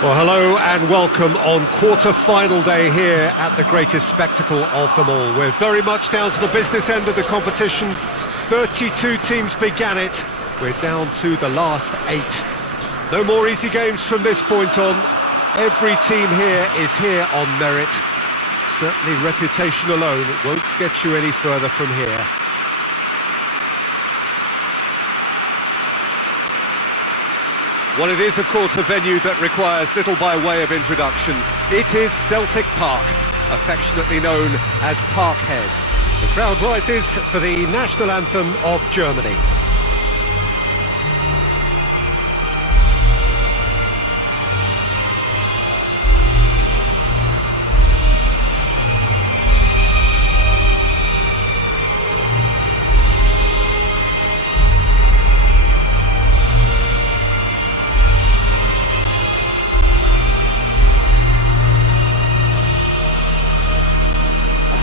Well, hello and welcome on quarter-final day here at the greatest spectacle of them all. We're very much down to the business end of the competition. 32 teams began it. We're down to the last 8. No more easy games from this point on. Every team here is here on merit. Certainly reputation alone won't get you any further from here. Well, it is, of course, a venue that requires little by way of introduction. It is Celtic Park, affectionately known as Parkhead. The crowd rises for the national anthem of Germany.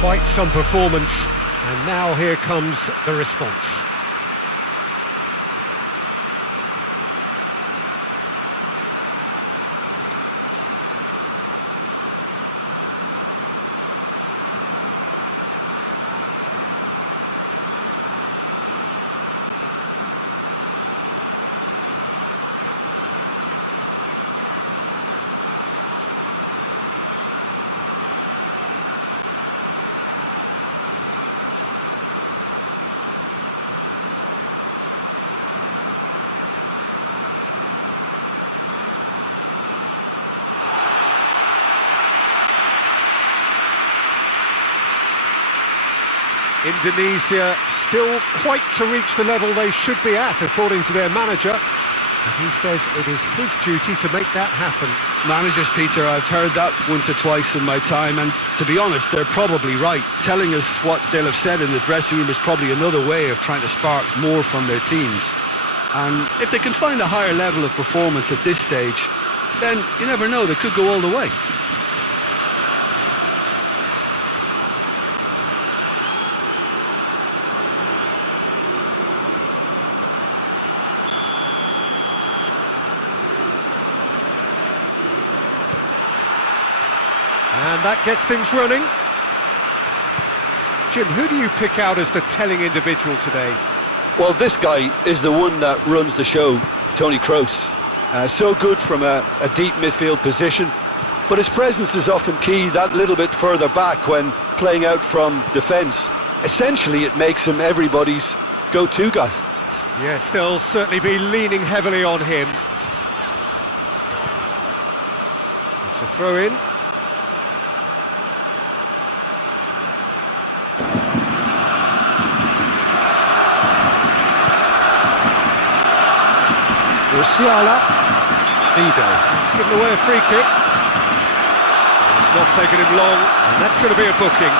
Quite some performance, and now here comes the response. Indonesia still quite to reach the level they should be at, according to their manager. And he says it is his duty to make that happen. Managers, Peter, I've heard that once or twice in my time, and to be honest, they're probably right. Telling us what they'll have said in the dressing room is probably another way of trying to spark more from their teams. And if they can find a higher level of performance at this stage, then you never know, they could go all the way. And that gets things running. Jim, who do you pick out as the telling individual today? Well, this guy is the one that runs the show, Toni Kroos. So good from a deep midfield position, but his presence is often key that little bit further back when playing out from defence. Essentially, it makes him everybody's go-to guy. Yes, they'll certainly be leaning heavily on him. It's a throw-in. Musiala, he's given away a free kick. It's not taken him long, and that's going to be a booking.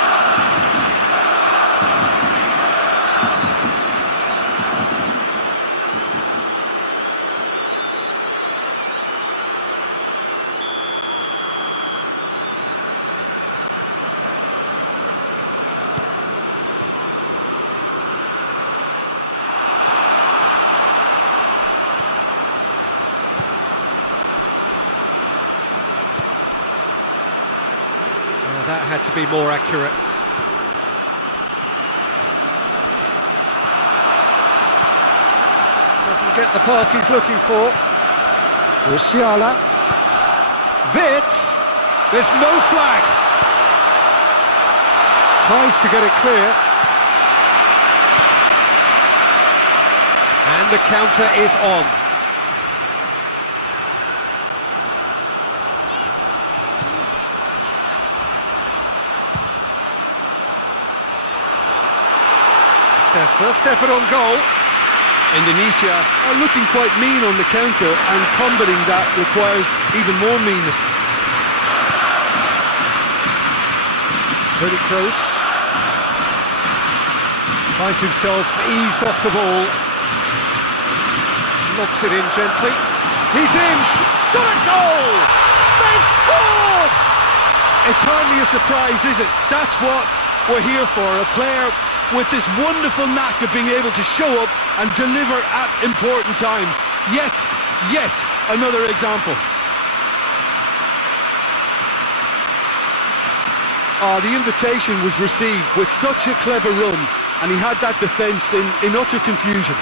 That had to be more accurate. Doesn't get the pass he's looking for. Musiala. Wits. There's no flag. Tries to get it clear. And the counter is on. Their first effort on goal. Indonesia are looking quite mean on the counter, and combating that requires even more meanness. Toni Kroos finds himself eased off the ball. Lobs it in gently. He's in, shot at goal! They've scored! It's hardly a surprise, is it? That's what we're here for, a player with this wonderful knack of being able to show up and deliver at important times. Yet another example. Oh, the invitation was received with such a clever run, and he had that defence in utter confusion.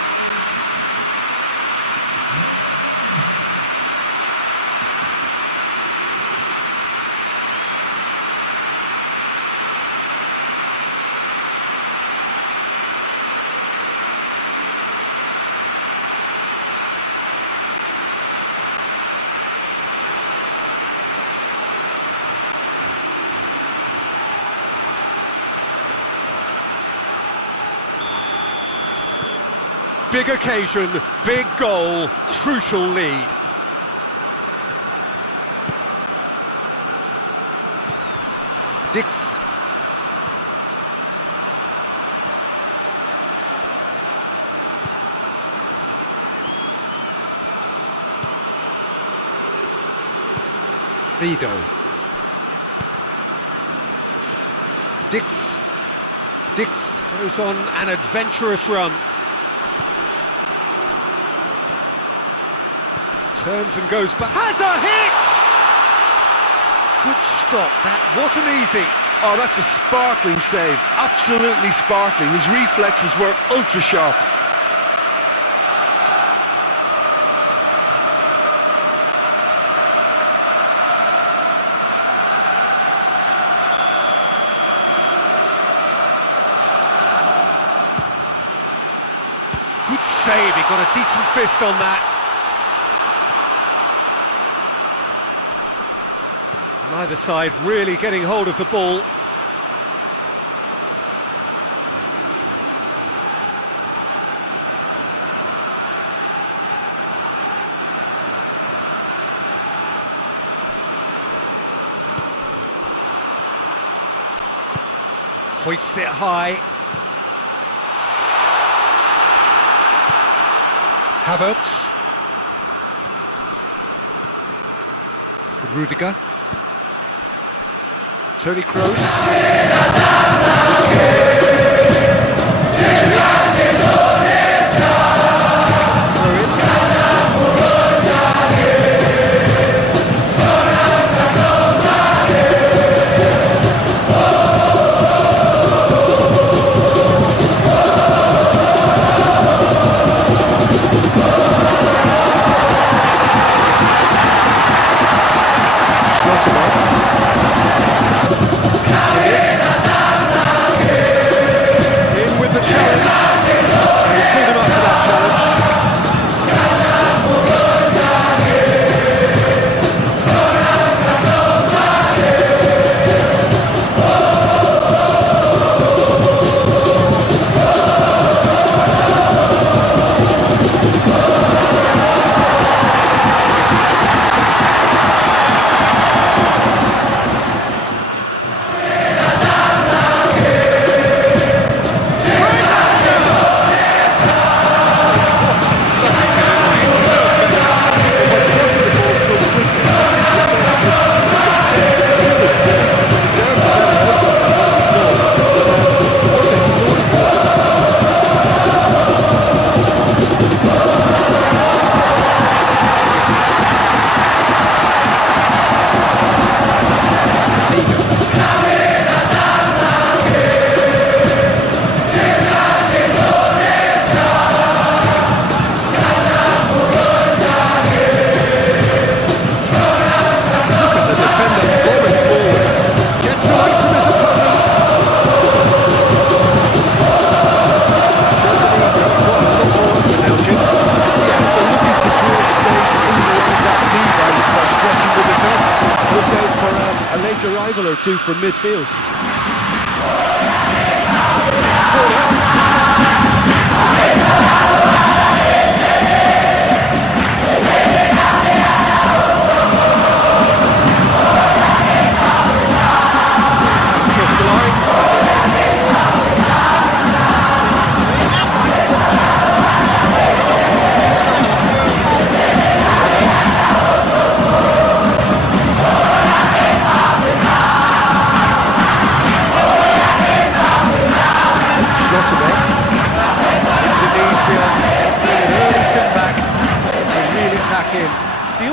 Big occasion, big goal, crucial lead. Dix. Rido. Dix. Dix goes on an adventurous run. Turns and goes back. Has a hit! Good stop. That wasn't easy. Oh, that's a sparkling save. Absolutely sparkling. His reflexes were ultra sharp. Good save. He got a decent fist on that. Neither side really getting hold of the ball. Hoists it high. Havertz. Rudiger. Tony Kroos. Arrival or two from midfield. Schlotterbeck.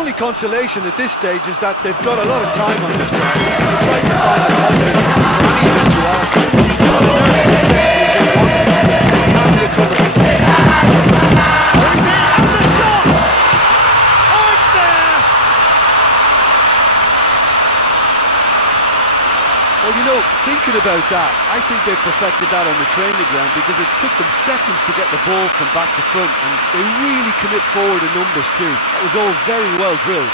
only consolation at this stage is that they've got a lot of time on their side. They tried to find a positive for any eventuality. While an early concession is unwanted, they can recover this. Oh, is it? And the shot! Oh, it's there! Well, you know, thinking about that, I think they perfected that on the training ground because it took them seconds to get the ball from back to front, and they really commit forward in numbers too. That was all very well drilled.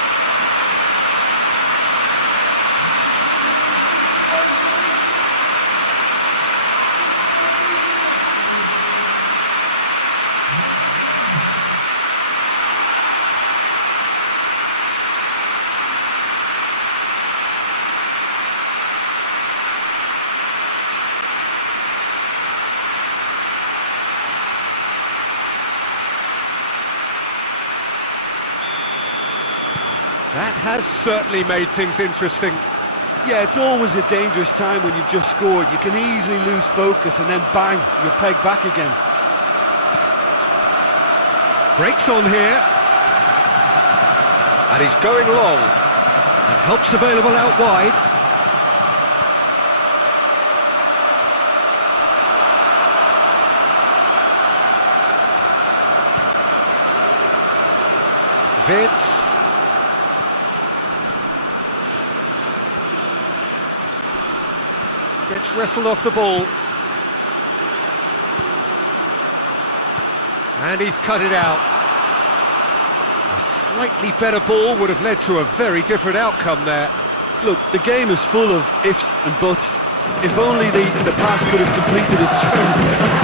That has certainly made things interesting. Yeah, it's always a dangerous time when you've just scored. You can easily lose focus and then bang, you're pegged back again. Breaks on here. And he's going long. And help's available out wide. Vitz. Gets wrestled off the ball. And he's cut it out. A slightly better ball would have led to a very different outcome there. Look, the game is full of ifs and buts. If only the pass could have completed its journey.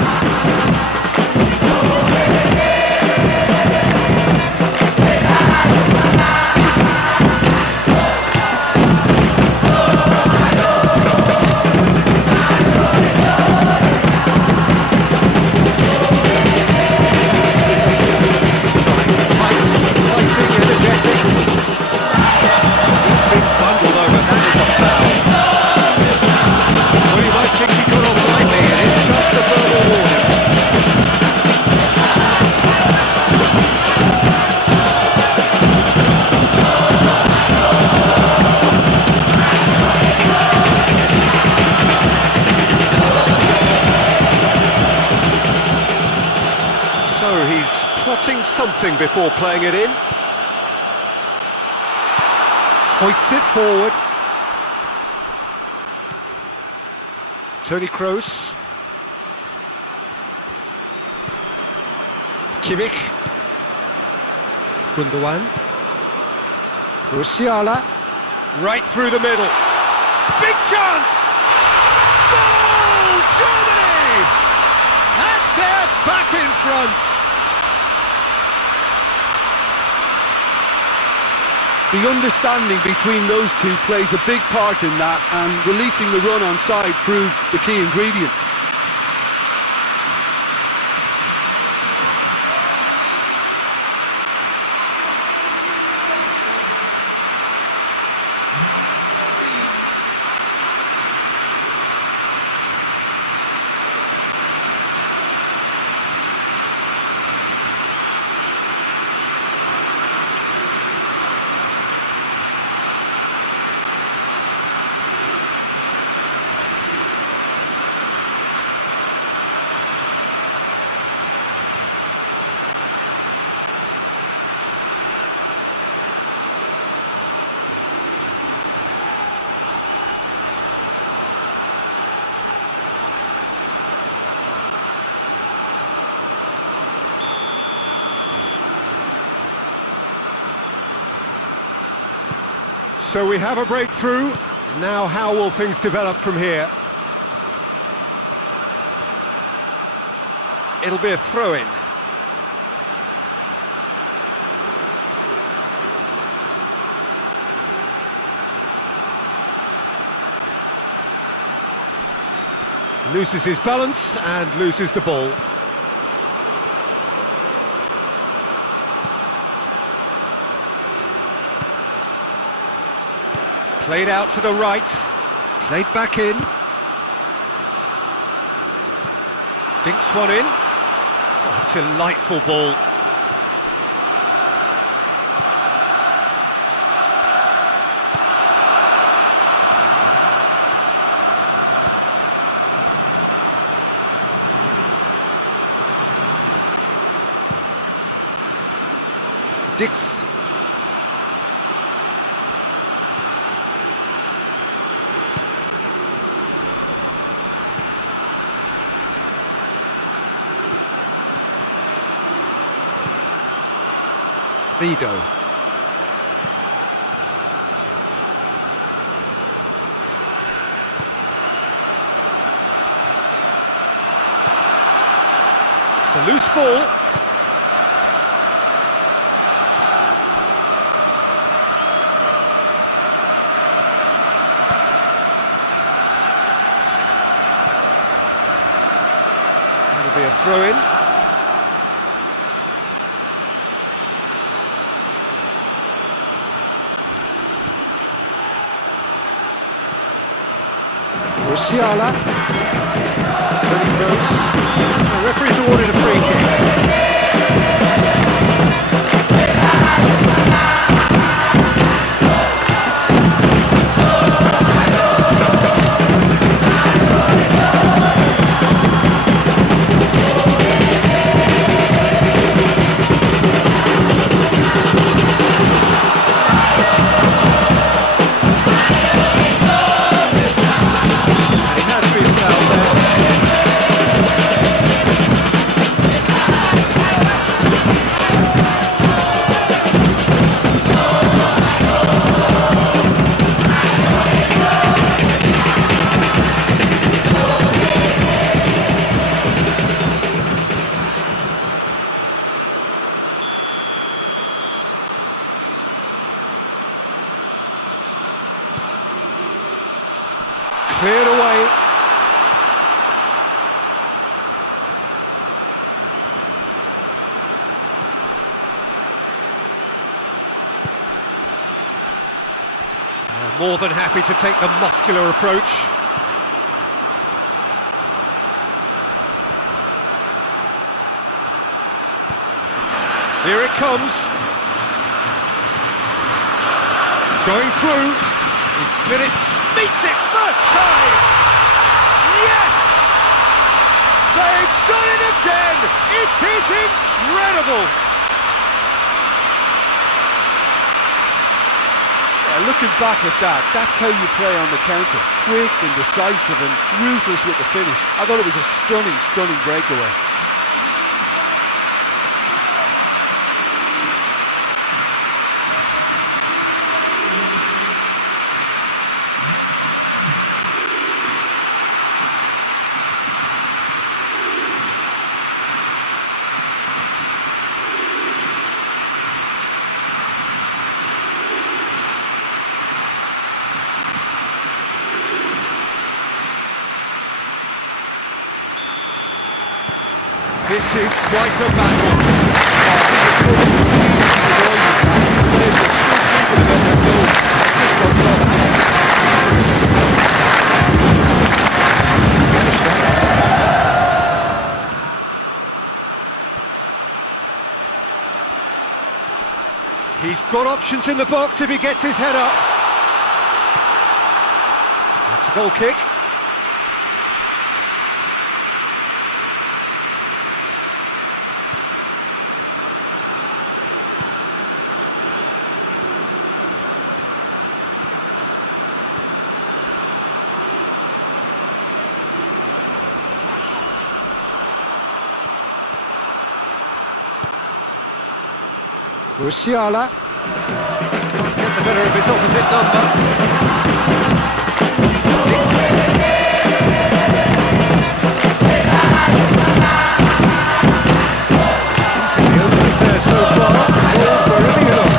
Something before playing it in. Hoists it forward. Toni Kroos. Kimmich. Gundogan. Musiala. Right through the middle. Big chance! Goal! Germany! And they're back in front. The understanding between those two plays a big part in that, and releasing the run on side proved the key ingredient. So we have a breakthrough. Now how will things develop from here? It'll be a throw-in. Loses his balance and loses the ball. Played out to the right, played back in. Dinks one in. Oh, delightful ball. Dix. Rido. It's a loose ball. That'll be a throw-in. Musiala. Turning close. The referee's awarded a free kick. Cleared away. More than happy to take the muscular approach. Here it comes. Going through. He slid it. Meets it first time! Yes! They've done it again! It is incredible! Yeah, looking back at that, that's how you play on the counter. Quick and decisive and ruthless with the finish. I thought it was a stunning, stunning breakaway. This is quite a battle. He's got options in the box if he gets his head up. It's a goal kick. Musiala can't get the better of his opposite number. Dix. Easily open affair so far. Goals wherever you look.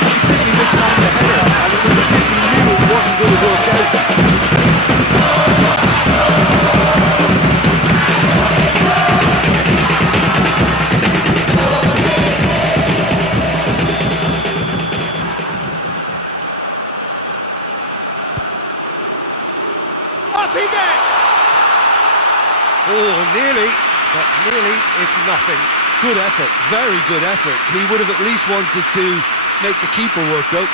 He simply mistimed the header, and it was as if he knew it wasn't going to work out. nothing. Good effort, very good effort. He would have at least wanted to make the keeper work, though.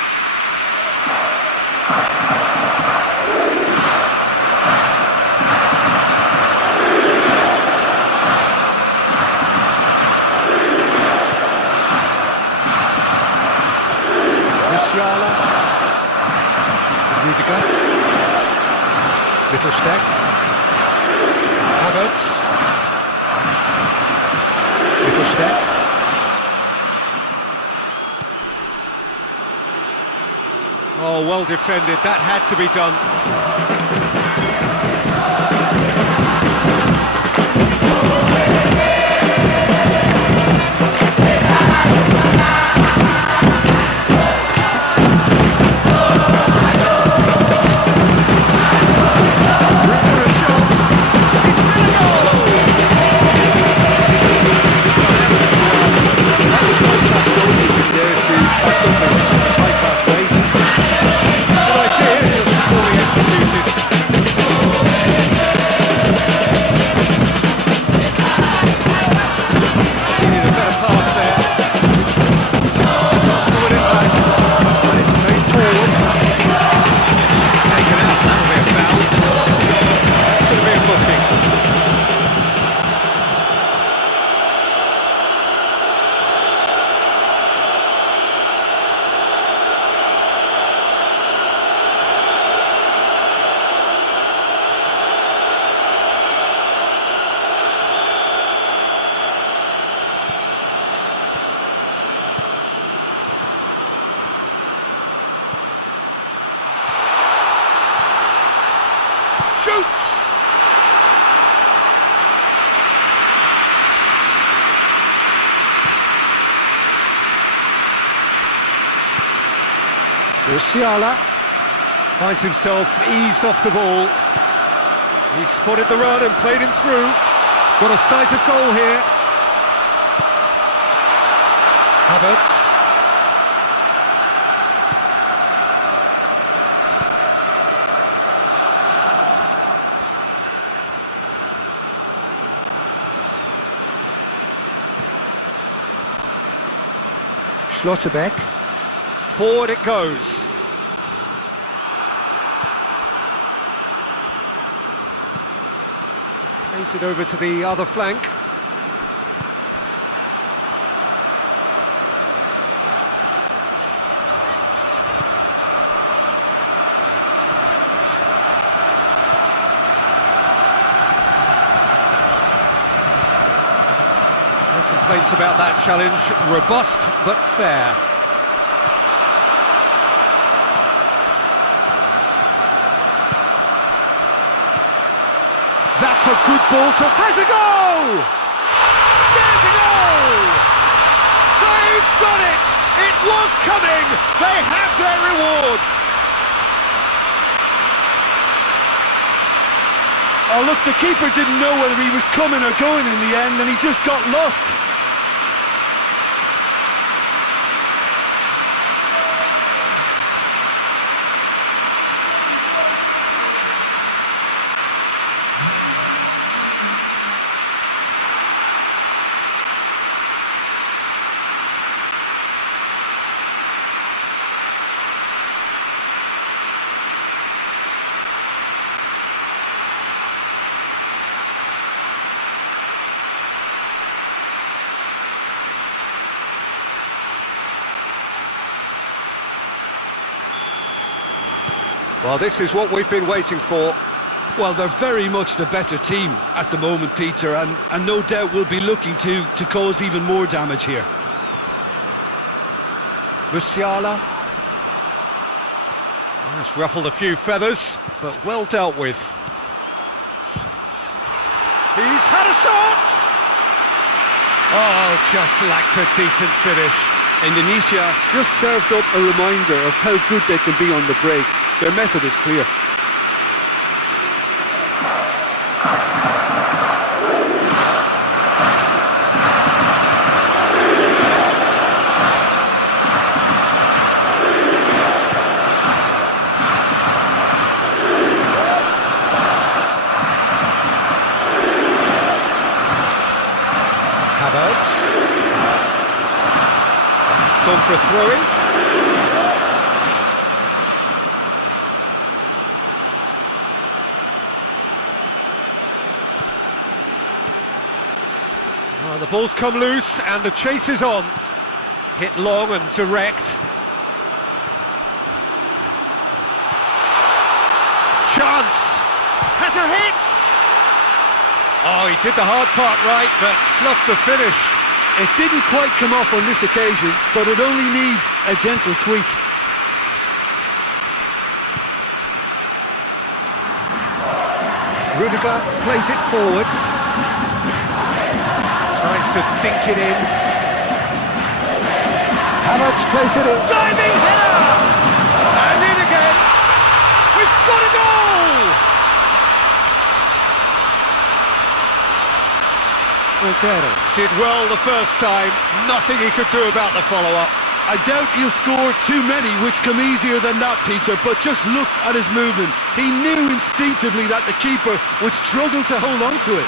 Musiala. Rudiger. Mittelstädt. Havertz. Mittelstädt. Oh, well defended. That had to be done. Shoots! Musiala finds himself eased off the ball. He spotted the run and played him through. Got a decisive goal here. Havertz. Schlotterbeck. Forward it goes. Plays it over to the other flank. No complaints about that challenge. Robust but fair. That's a good ball to... Has a goal! There's a goal! They've done it! It was coming! They have their reward! Oh, look, the keeper didn't know whether he was coming or going in the end, and he just got lost. Well, this is what we've been waiting for. Well, they're very much the better team at the moment, Peter, and no doubt will be looking to cause even more damage here. Musiala. That's ruffled a few feathers, but well dealt with. He's had a shot! Oh, just lacked a decent finish. Indonesia just served up a reminder of how good they can be on the break. Their method is clear. Havertz. It's gone for a throw-in. Well, the ball's come loose and the chase is on. Hit long and direct. Chance! Has a hit! Oh, he did the hard part right, but fluffed the finish. It didn't quite come off on this occasion, but it only needs a gentle tweak. Rudiger plays it forward. Tries to dink it in. Havertz plays it in. Diving header! And in again! We've got a goal! Did well the first time, nothing he could do about the follow-up. I doubt he'll score too many which come easier than that, Peter, but just look at his movement. He knew instinctively that the keeper would struggle to hold on to it.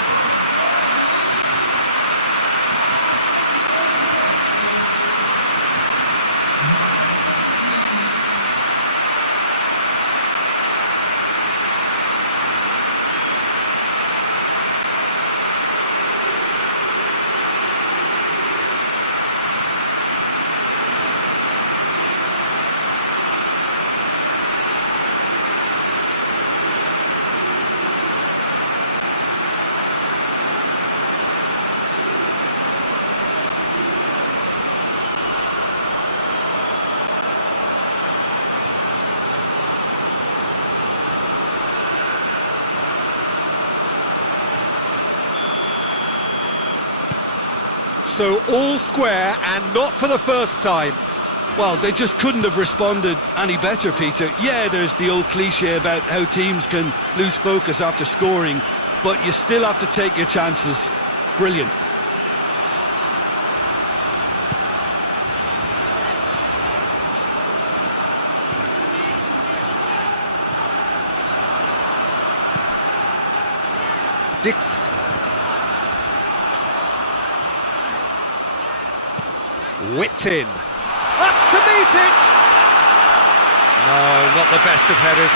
So all square, and not for the first time. Well, they just couldn't have responded any better, Peter. Yeah, there's the old cliche about how teams can lose focus after scoring, but you still have to take your chances. Brilliant. Dix. Whipped in. Up to meet it! No, not the best of headers.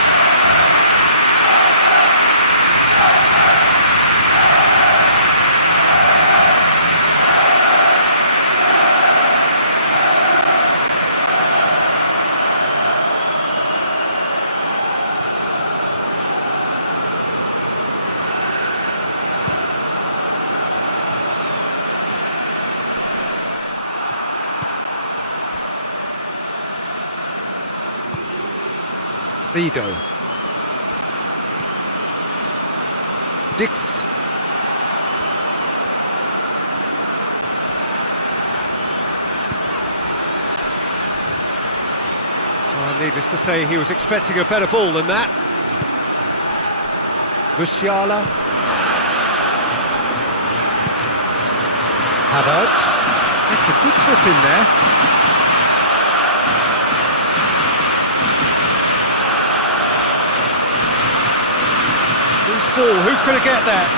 Vido. Dix. Well, needless to say, he was expecting a better ball than that. Musiala. Havertz. It's a good foot in there. Loose ball, who's going to get that?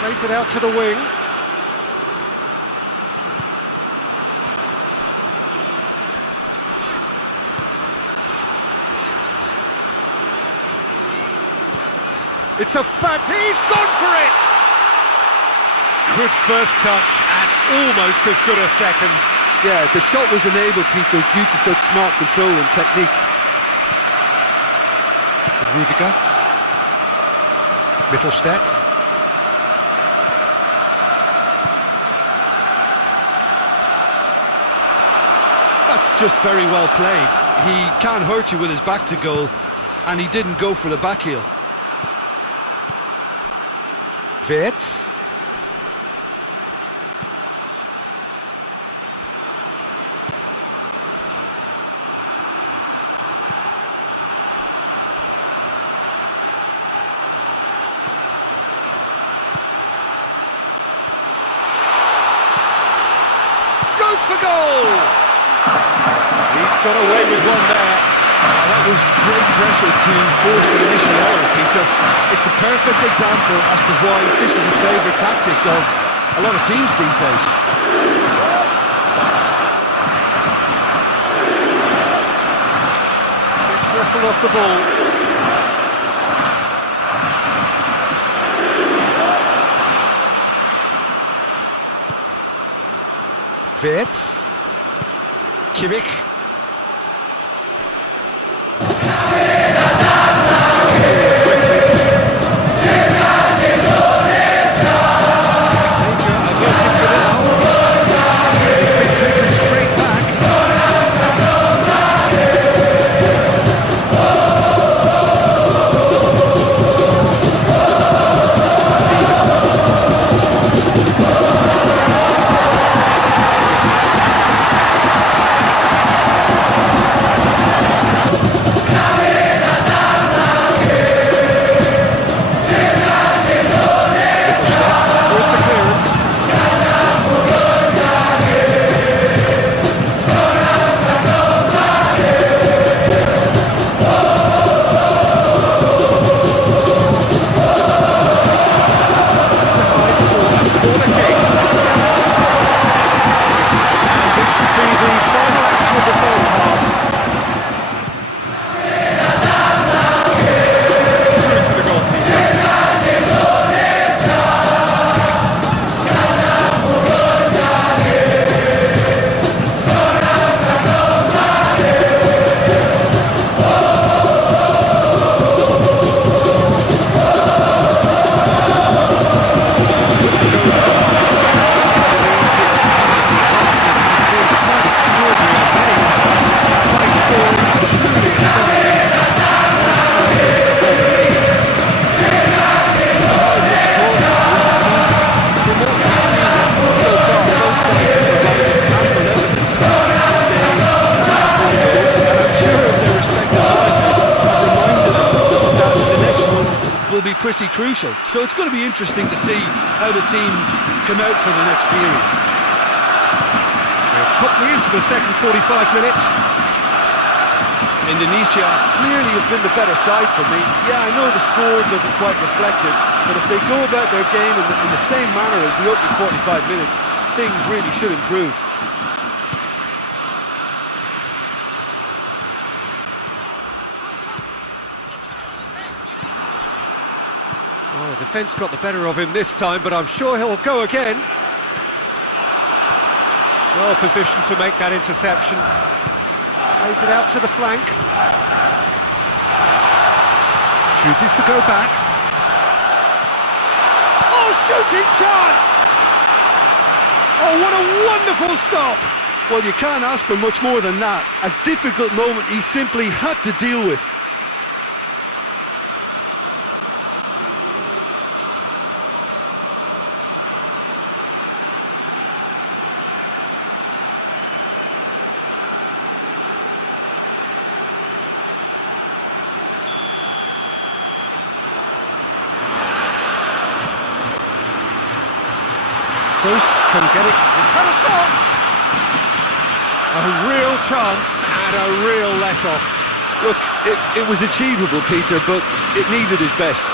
Plays it out to the wing. It's a fab. He's gone for it! Good first touch and almost as good a second. Yeah, the shot was enabled, Peter, due to such smart control and technique. Rudiger. Mittelstädt. That's just very well played. He can't hurt you with his back to goal, and he didn't go for the back heel. Wirtz. Goes for goal! He's got away with one there. That was great pressure to force the initial error, Peter. It's the perfect example as to why this is a favourite tactic of a lot of teams these days. It's whistled off the ball. Wirtz. Kimmich. Pretty crucial, so it's going to be interesting to see how the teams come out for the next period. We're properly into the second 45 minutes. Indonesia clearly have been the better side for me. Yeah, I know the score doesn't quite reflect it, but if they go about their game in the same manner as the opening 45 minutes, things really should improve. Well, the defence got the better of him this time, but I'm sure he'll go again. Well positioned to make that interception. Plays it out to the flank. Chooses to go back. Oh, shooting chance! Oh, what a wonderful stop! Well, you can't ask for much more than that. A difficult moment he simply had to deal with. Close, can get it. He's had a shot! A real chance and a real let-off. Look, it was achievable, Peter, but it needed his best.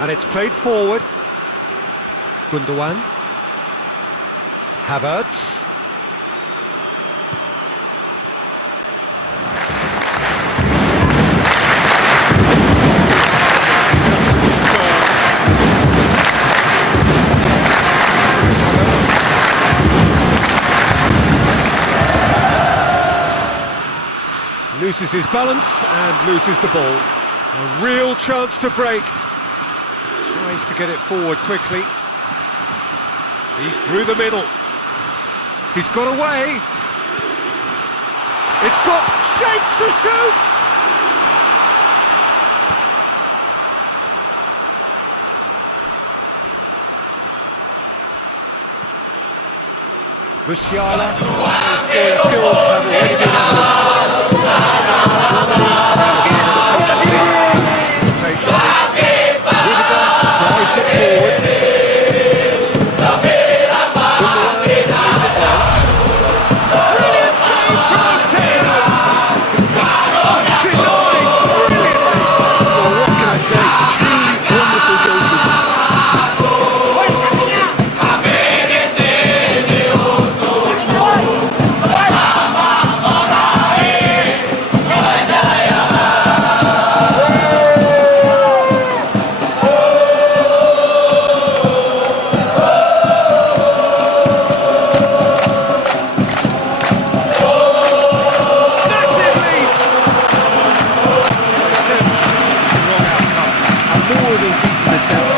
And it's played forward. Gundogan. Havertz. Loses his balance and loses the ball. A real chance to break. Tries to get it forward quickly. He's through the middle. He's got away. It's got shapes to shoot! Musiala, his scoring skills have already been evident. Germany more than decent attempt.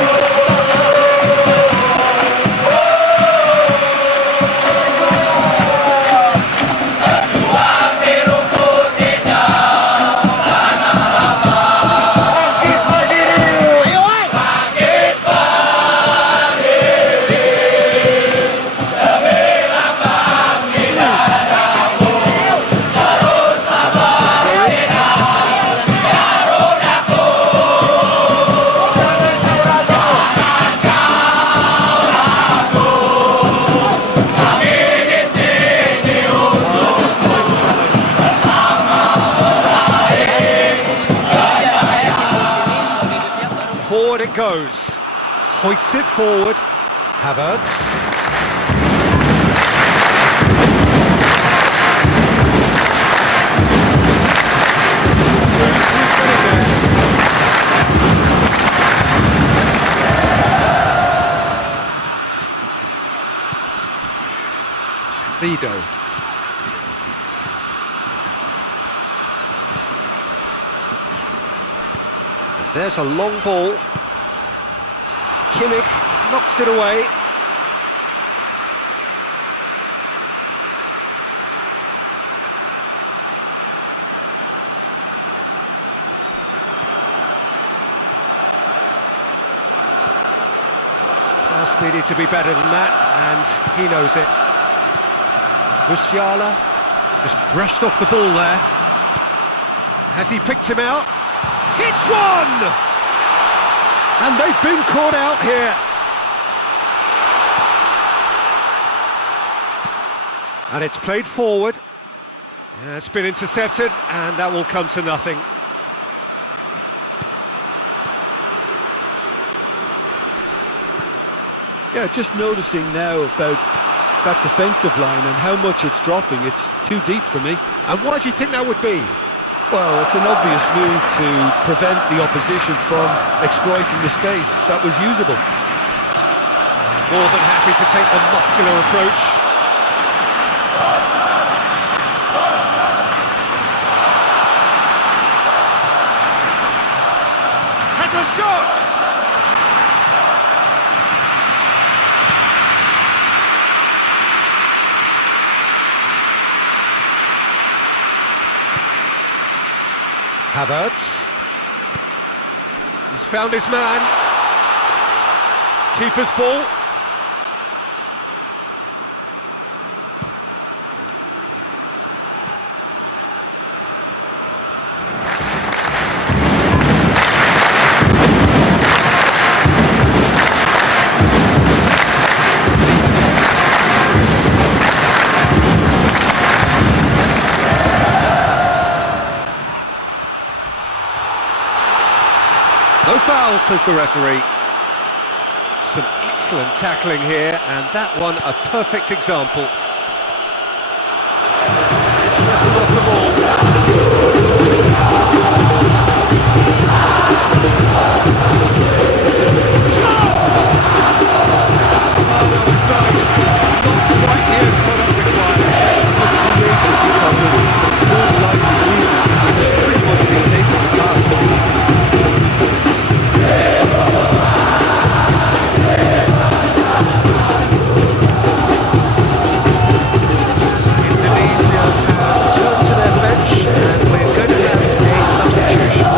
Forward it goes. Hoists it forward. Havertz. Vido. And there's a long ball. Kimmich knocks it away. Pass needed to be better than that, and he knows it. Musiala just brushed off the ball there. Has he picked him out? Hits one! And they've been caught out here. And it's played forward. Yeah, it's been intercepted, and that will come to nothing. Yeah, just noticing now about that defensive line and how much it's dropping. It's too deep for me. And why do you think that would be? Well, it's an obvious move to prevent the opposition from exploiting the space that was usable. More than happy to take the muscular approach. Has a shot! Havertz. He's found his man. Keeper's ball. No foul, says the referee. Some excellent tackling here, and that one a perfect example. It's wrestled off the ball. Chance! Oh, that was nice. Not quite the end product required. It was created because of one lively movement, which pretty much been taken in the past. Indonesia have turned to their bench, and we're going to have a substitution.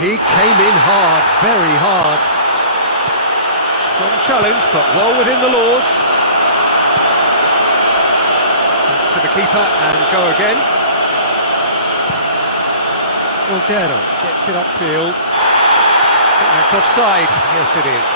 He came in hard, very hard. Strong challenge, but well within the laws. Back to the keeper and go again. Aldero gets it upfield. I think that's offside. Yes, it is.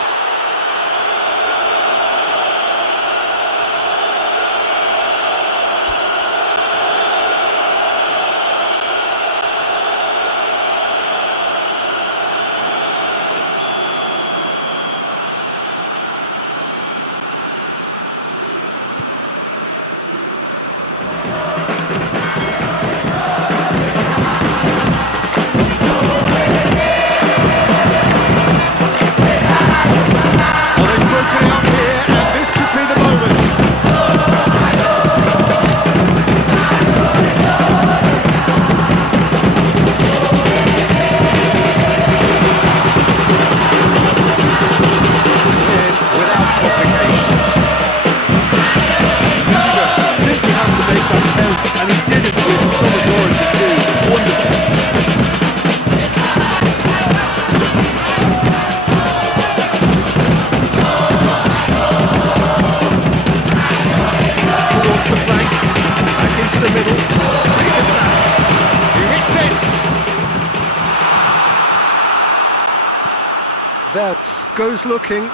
Goes looking.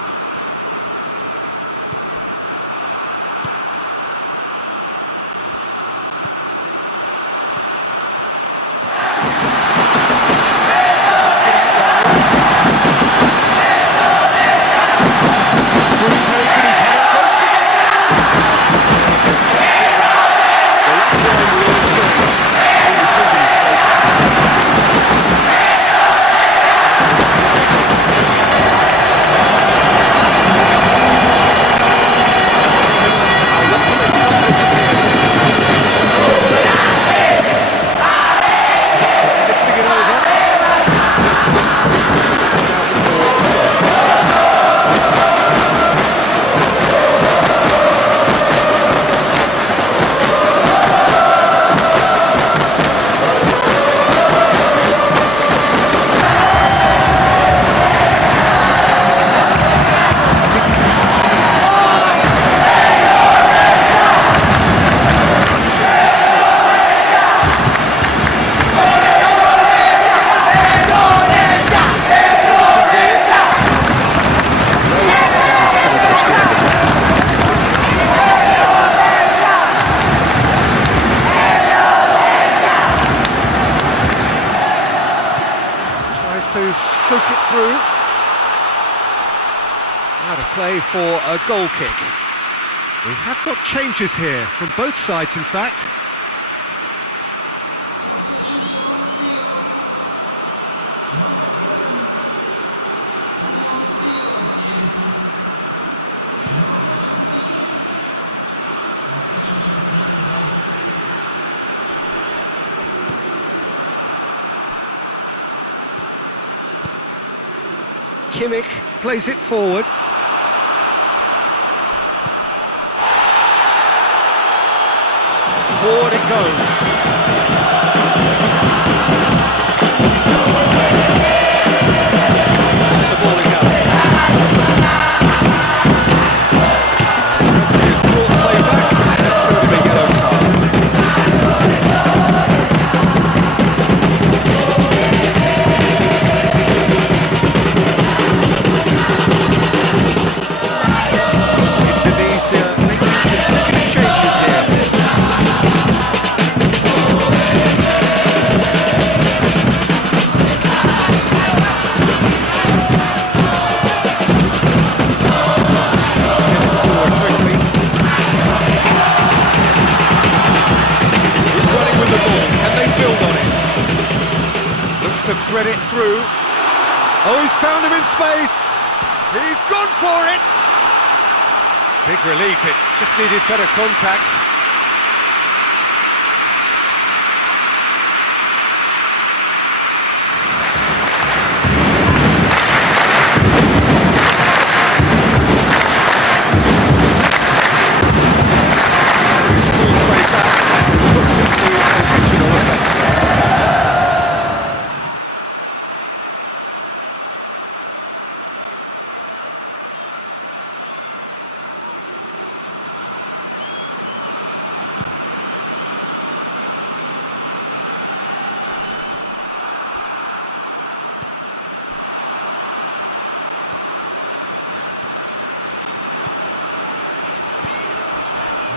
Stroke it through. Out of play for a goal kick. We have got changes here from both sides, in fact. Kimmich plays it forward. Forward it goes. And the ball is out. The referee has brought the play back and showed him a yellow card. To thread it through. Oh, he's found him in space. He's gone for it. Big relief. It just needed better contact.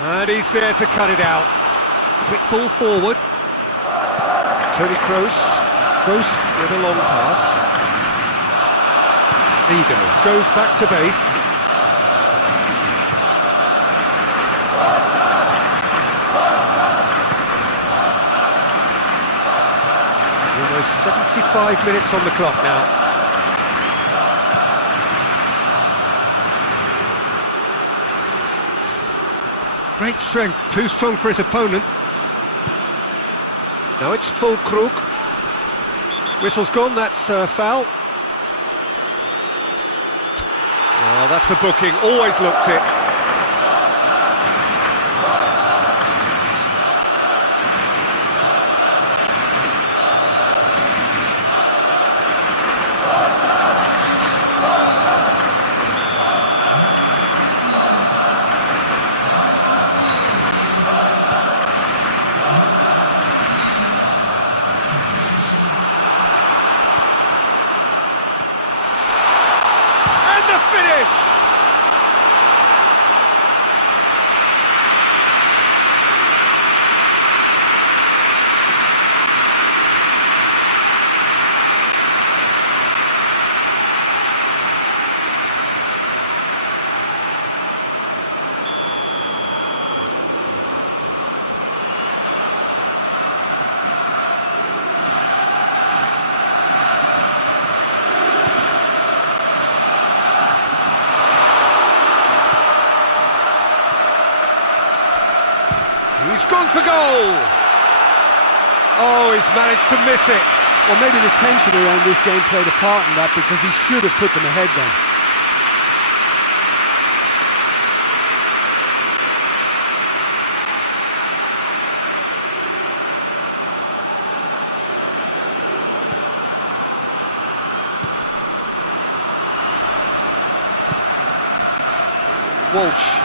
And he's there to cut it out. Quick ball forward. Tony Kroos. Kroos with a long pass. Vigo goes back to base. Almost 75 minutes on the clock now. Great strength, too strong for his opponent. Now it's full Krug. Whistle's gone, that's foul. Well, that's a booking, always looked it. Finish! He's gone for goal! Oh, he's managed to miss it. Well, maybe the tension around this game played a part in that, because he should have put them ahead then. Walsh.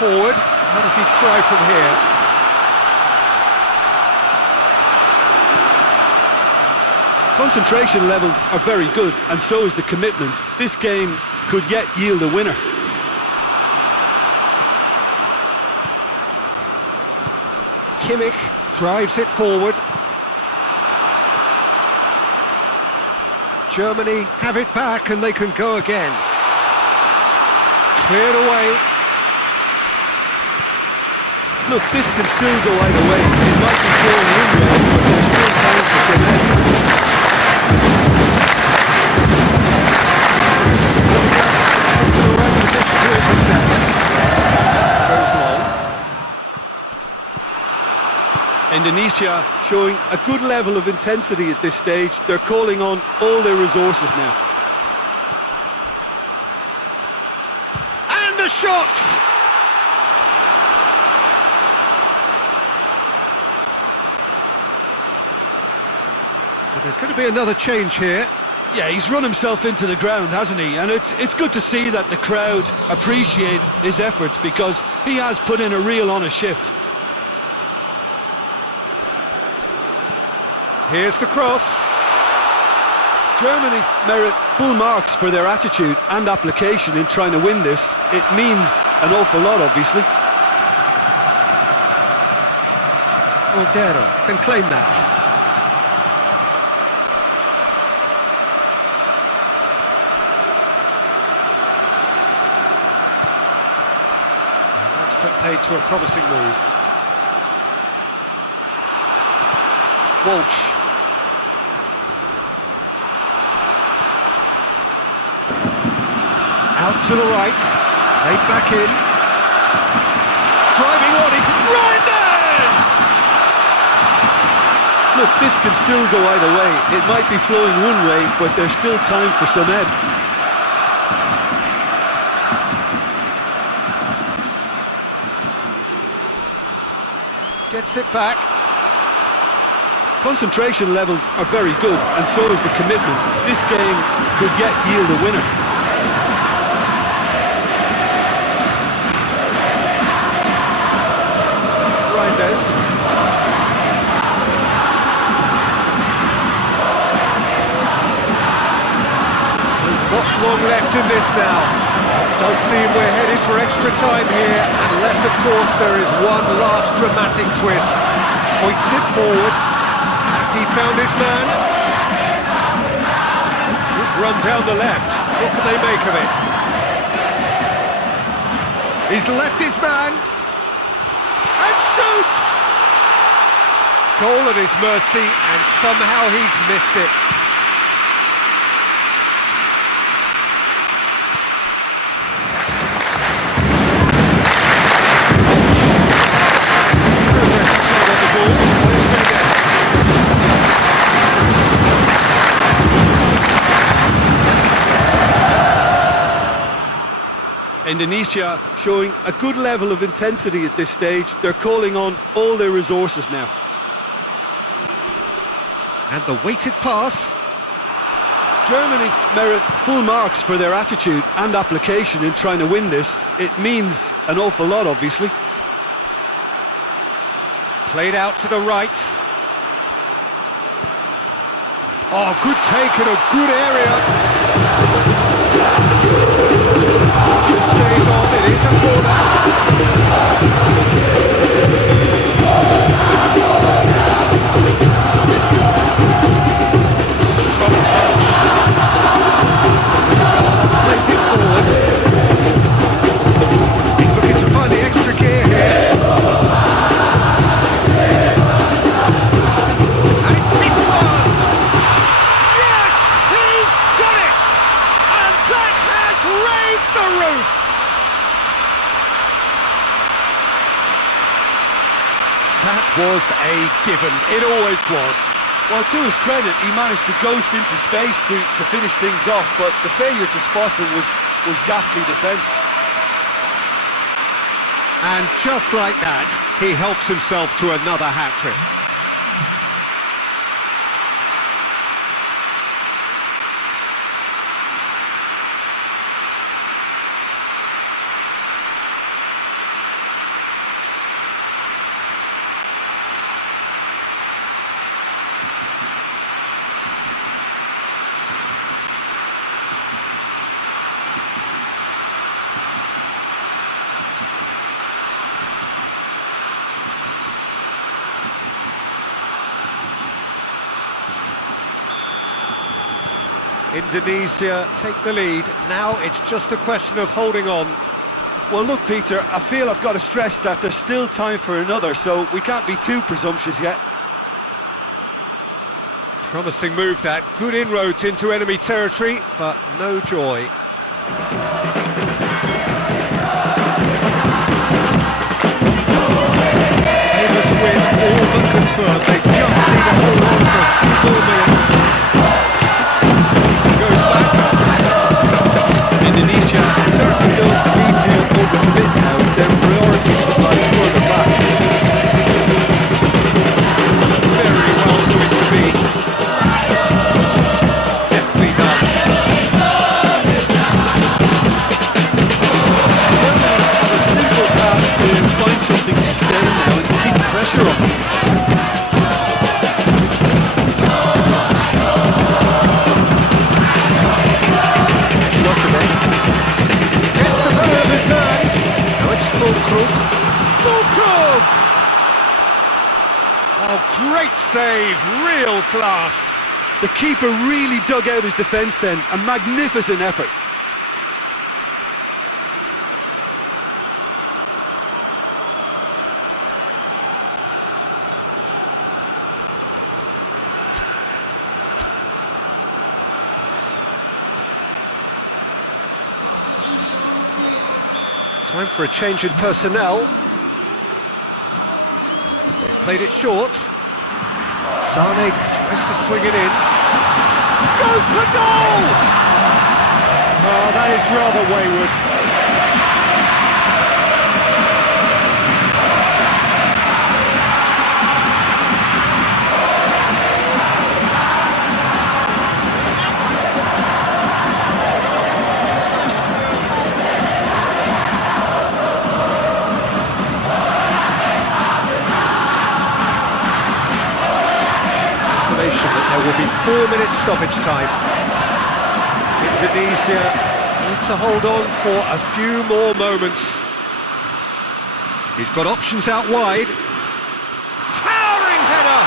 Forward, how does he try from here? Concentration levels are very good, and so is the commitment. This game could yet yield a winner. Kimmich drives it forward. Germany have it back and they can go again. Cleared away. Look, this can still go either way. It might be flowing one way, but there's still time for some end. To the right position to intercept. Goes long. Indonesia showing a good level of intensity at this stage. They're calling on all their resources now. And the shot! But there's going to be another change here. Yeah, he's run himself into the ground, hasn't he? And it's good to see that the crowd appreciate his efforts, because he has put in a real honest shift. Here's the cross. Germany merit full marks for their attitude and application in trying to win this. It means an awful lot, obviously. Agar can claim that. Paid to a promising move. Walsh. Out to the right. Played back in. Driving on, he can ride this! Look, this can still go either way. It might be flowing one way, but there's still time for some ed. Gets it back. Concentration levels are very good, and so is the commitment. This game could yet yield a winner. Reinders. left in this now. It does seem we're headed for extra time here, unless, of course, there is one last dramatic twist. Hoists it forward. Has he found his man? Good run down the left. What can they make of it? He's left his man. And shoots! Goal at his mercy, and somehow he's missed it. Indonesia showing a good level of intensity at this stage. They're calling on all their resources now. And the weighted pass. Germany merit full marks for their attitude and application in trying to win this. It means an awful lot, obviously. Played out to the right. Oh, good take in a good area. Stays on, it is a corner. Strong touch. Plays it forward. He's looking to find the extra gear here. And it beats one. Yes, he's done it! And that has raised the roof. That was a given. It always was. Well, to his credit, he managed to ghost into space to finish things off, but the failure to spot him was ghastly defence. And just like that, he helps himself to another hat-trick. Indonesia take the lead. Now it's just a question of holding on. Well, look, Peter, I feel I've got to stress that there's still time for another, so we can't be too presumptuous yet. Promising move that. Good inroads into enemy territory, but no joy. Famous win, all but confirmed. They just need to hold on for a few more minutes. Goes back. Indonesia certainly don't need to overcommit now. Their priority lies further back. Very well to intervene. Deftly done. Germany have a simple task to find something sustained now and keep the pressure on. Gets the better of his man. Now it's Yuukk. Yuukk! Oh, great save, real class. The keeper really dug out his defence then, a magnificent effort. Time for a change in personnel. They've played it short. Sane tries to swing it in. Goes for goal! Oh, that is rather wayward. That there will be 4 minutes stoppage time. Indonesia Need to hold on for a few more moments. He's got options out wide. Towering header!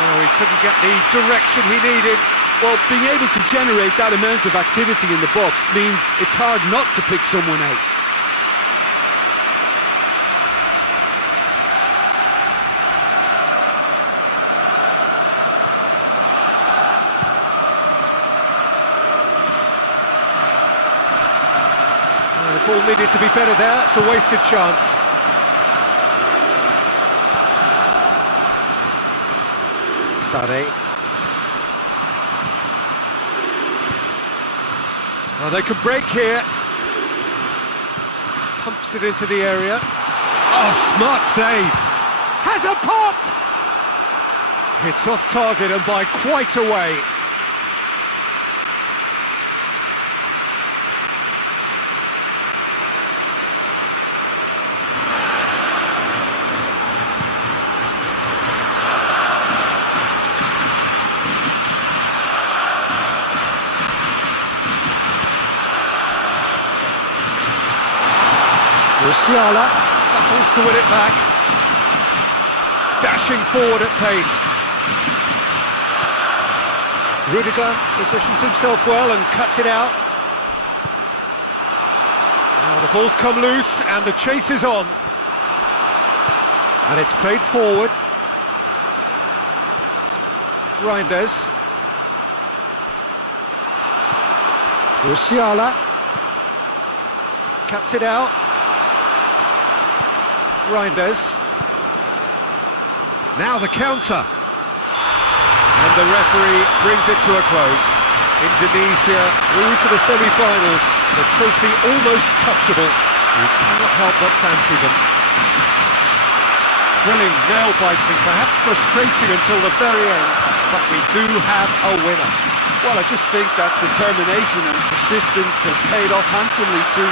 No, he couldn't get the direction he needed. Well, being able to generate that amount of activity in the box means it's hard not to pick someone out. The ball needed to be better there, it's a wasted chance. Sade. Oh, they could break here. Pumps it into the area. Oh, smart save. Has a pop! Hits off target and by quite a way. Musiala battles to win it back. Dashing forward at pace. Rudiger positions himself well and cuts it out. Now the ball's come loose and the chase is on. And it's played forward. Reinders. Musiala Cuts it out. Reinders. Now the counter. And the referee brings it to a close. Indonesia through to the semi-finals. The trophy almost touchable. You cannot help but fancy them. Thrilling, nail-biting, perhaps frustrating until the very end, but we do have a winner. Well, I just think that determination and persistence has paid off handsomely to